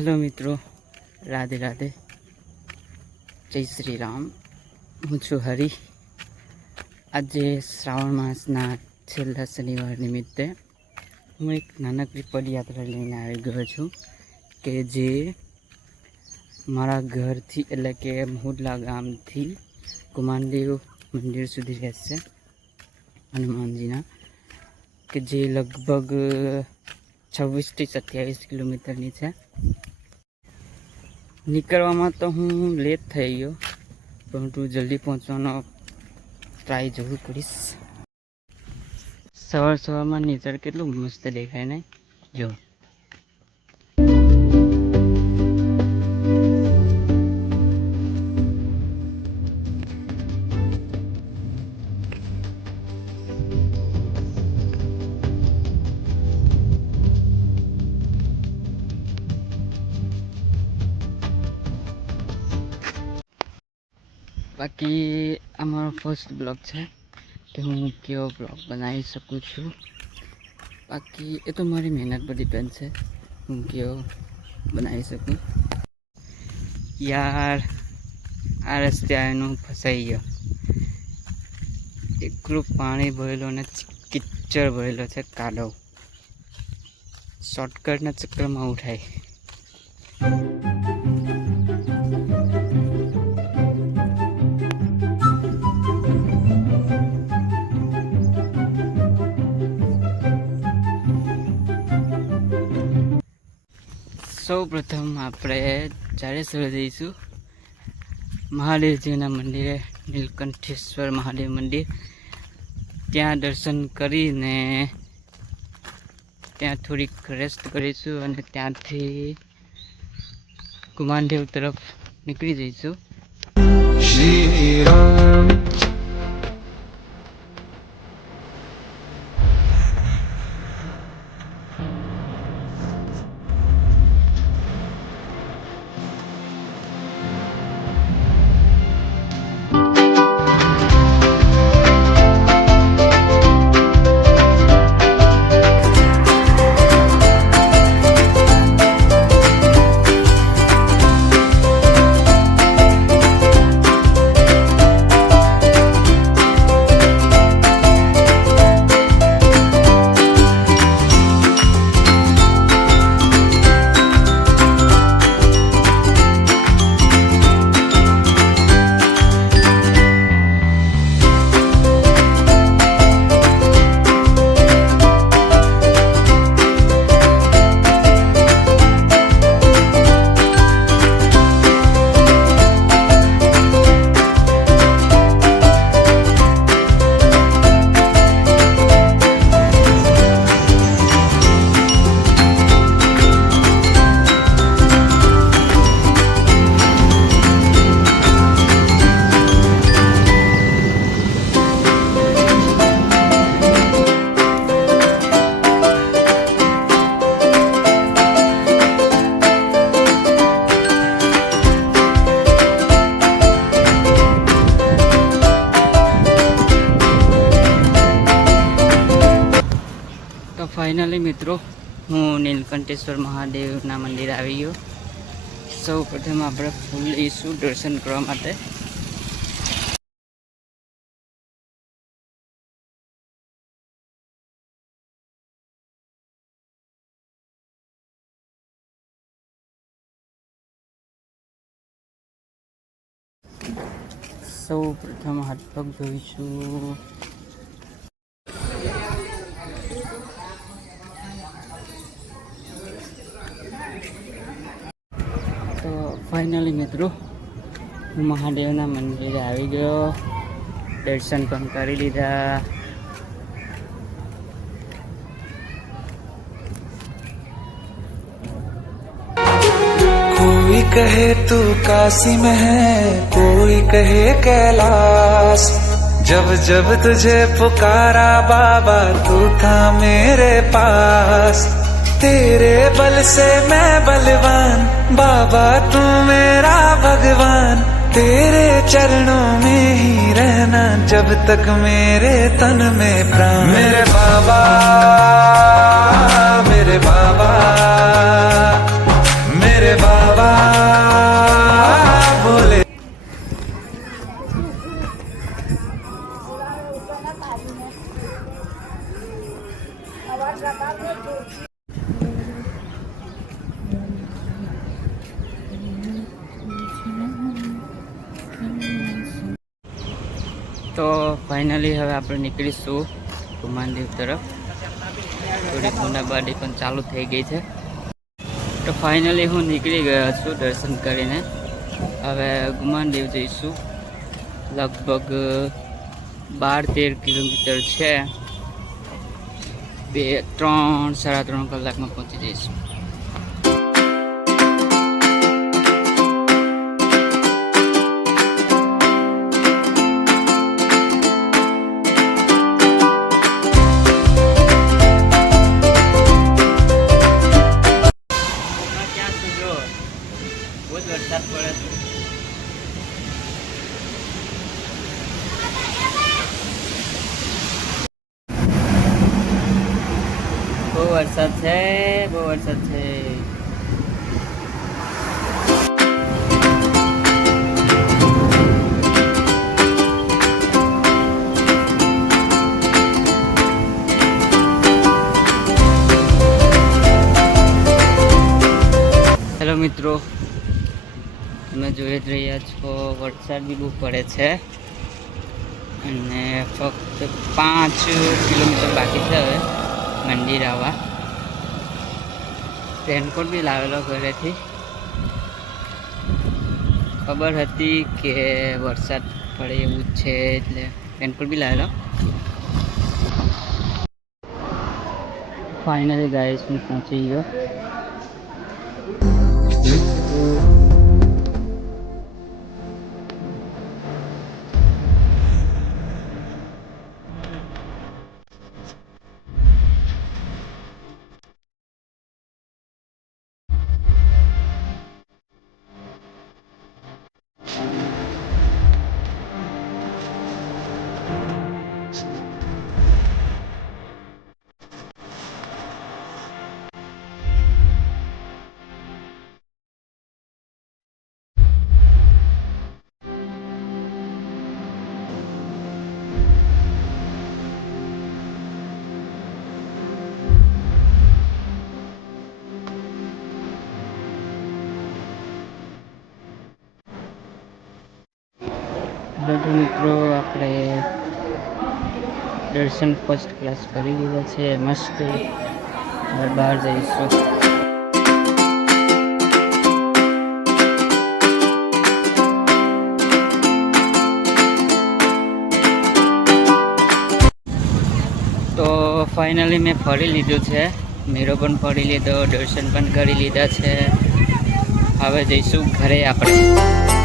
Hello मित्रों, राधे राधे, जय श्री राम। हूँ छू हरी। आज श्रावण मासना छेल्ला शनिवार निमित्ते हूँ एक नानकड़ी पदयात्रा लईने आई गयो छूँ के जे मारा घरथी एटले के मोहडला गामथी कुमारदेव मंदिर सुधी रहेशे हनुमानजीना, के जे लगभग 26 થી 27 કિલોમીટરની છે। નીકળવામાં તો હું લેટ થઈ ગયો, પરંતુ જલ્દી પહોંચવાનો ટ્રાય જરૂર કરીશ। સવારમાં નેચર કેટલું મસ્ત દેખાય ને, જો बाकी अमारो फर्स्ट ब्लॉग है कि हूँ केवो ब्लॉग बनाई सकूँ छूँ। बाकी ये तो मारी मेहनत पर डिपेंड है, हूँ केवो बनाई सकूँ। यार आ रस्ते आने फसाई गयो, एकलू पानी भरेलो ने कीचड़ भरेलो है, कादव। शॉर्टकट ना चक्कर में उठाई। सौ प्रथम आपणे जाडेश्वर जईशुं महादेवजीना मंदिरे, नीलकंठेश्वर महादेव मंदिर। त्यां दर्शन करीने त्यां थोड़ीक रेस्ट करीशुं अने त्यांथी कुमारदेव तरफ निकળી जईशुं। श्री राम फाइनली मित्रों हूँ नीलकंठेश्वर महादेवना मंदिर आई गयो। सौ प्रथम आप फूल लईशुं दर्शन करवा माटे। सौ प्रथम हाथ पग धोईशुं। तो फाइनली मित्रों हूँ महादेवना मंदिर आई गयो, दर्शन पण करी लीधा। कोई कहे तू काशी में है, कोई कहे कैलाश। जब जब तुझे पुकारा बाबा तू था मेरे पास। तेरे बल से मैं बलवान बाबा तू मेरा भगवान। तेरे चरणों में ही रहना जब तक मेरे तन में प्राण। मेरे बाबा मेरे बाबा मेरे તો ફાઇનલી હવે આપણે નીકળીશું ગુમાનદેવ તરફ. થોડી બુંદાબાંદી પણ ચાલુ થઈ ગઈ છે. તો ફાઇનલી હું નીકળી ગયો છું દર્શન કરીને. હવે ગુમાનદેવ જઈશું. લગભગ 12-13 કિલોમીટર છે. 3-3.5 કલાકમાં પહોંચી જઈશું. બહુ જ વરસાદ પડે છે. બહુ વરસાદ છે, બહુ વરસાદ છે. હેલો મિત્રો, તમે જોઈ જ રહ્યા છો વરસાદ બી બહુ પડે છે અને ફક્ત 5 કિલોમીટર બાકી છે હવે મંદિર આવવા. રેનકોટ બી લાવેલો ઘરેથી. ખબર હતી કે વરસાદ પડે એવું જ છે એટલે રેનકોટ બી લાવેલો. ફાઇનલી ગાઈસ હું પહોંચી ગયો. બધા મિત્રો આપણે દર્શન ફર્સ્ટ ક્લાસ કરી લીધા છે. મસ્ત બહાર જઈશું. તો ફાઇનલી મેં ફરી લીધું છે. મેળો પણ ફરી લીધો, દર્શન પણ કરી લીધા છે. હવે જઈશું ઘરે આપણે.